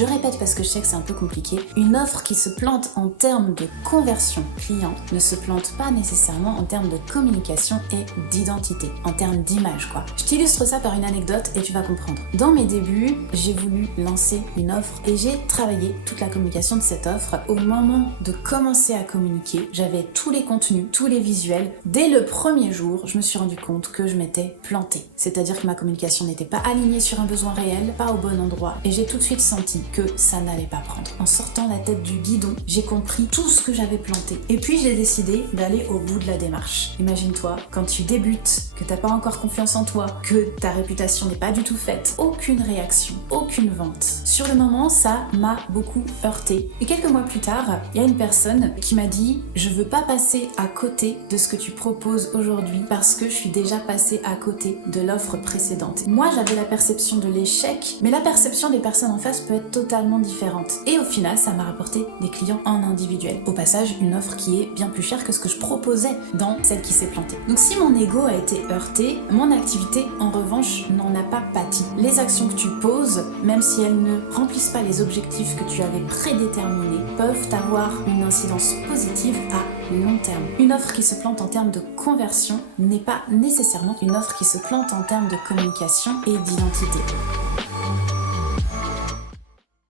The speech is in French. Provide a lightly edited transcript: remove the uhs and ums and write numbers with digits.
Je répète parce que je sais que c'est un peu compliqué. Une offre qui se plante en termes de conversion client ne se plante pas nécessairement en termes de communication et d'identité, en termes d'image quoi. Je t'illustre ça par une anecdote et tu vas comprendre. Dans mes débuts, j'ai voulu lancer une offre et j'ai travaillé toute la communication de cette offre. Au moment de commencer à communiquer, j'avais tous les contenus, tous les visuels. Dès le premier jour, je me suis rendu compte que je m'étais plantée. C'est-à-dire que ma communication n'était pas alignée sur un besoin réel, pas au bon endroit. Et j'ai tout de suite senti que ça n'allait pas prendre. En sortant la tête du guidon, j'ai compris tout ce que j'avais planté. Et puis j'ai décidé d'aller au bout de la démarche. Imagine-toi, quand tu débutes, que t'as pas encore confiance en toi, que ta réputation n'est pas du tout faite, aucune réaction, aucune vente. Sur le moment, ça m'a beaucoup heurté. Et quelques mois plus tard, il y a une personne qui m'a dit « Je veux pas passer à côté de ce que tu proposes aujourd'hui parce que je suis déjà passée à côté de l'offre précédente. » Moi, j'avais la perception de l'échec, mais la perception des personnes en face peut être totalement différente. Et au final, ça m'a rapporté des clients en individuel. Au passage, une offre qui est bien plus chère que ce que je proposais dans celle qui s'est plantée. Donc si mon ego a été heurté, mon activité, en revanche, n'en a pas pâti. Les actions que tu poses, même si elles ne remplissent pas les objectifs que tu avais prédéterminés, peuvent avoir une incidence positive à long terme. Une offre qui se plante en termes de conversion n'est pas nécessairement une offre qui se plante en termes de communication et d'identité.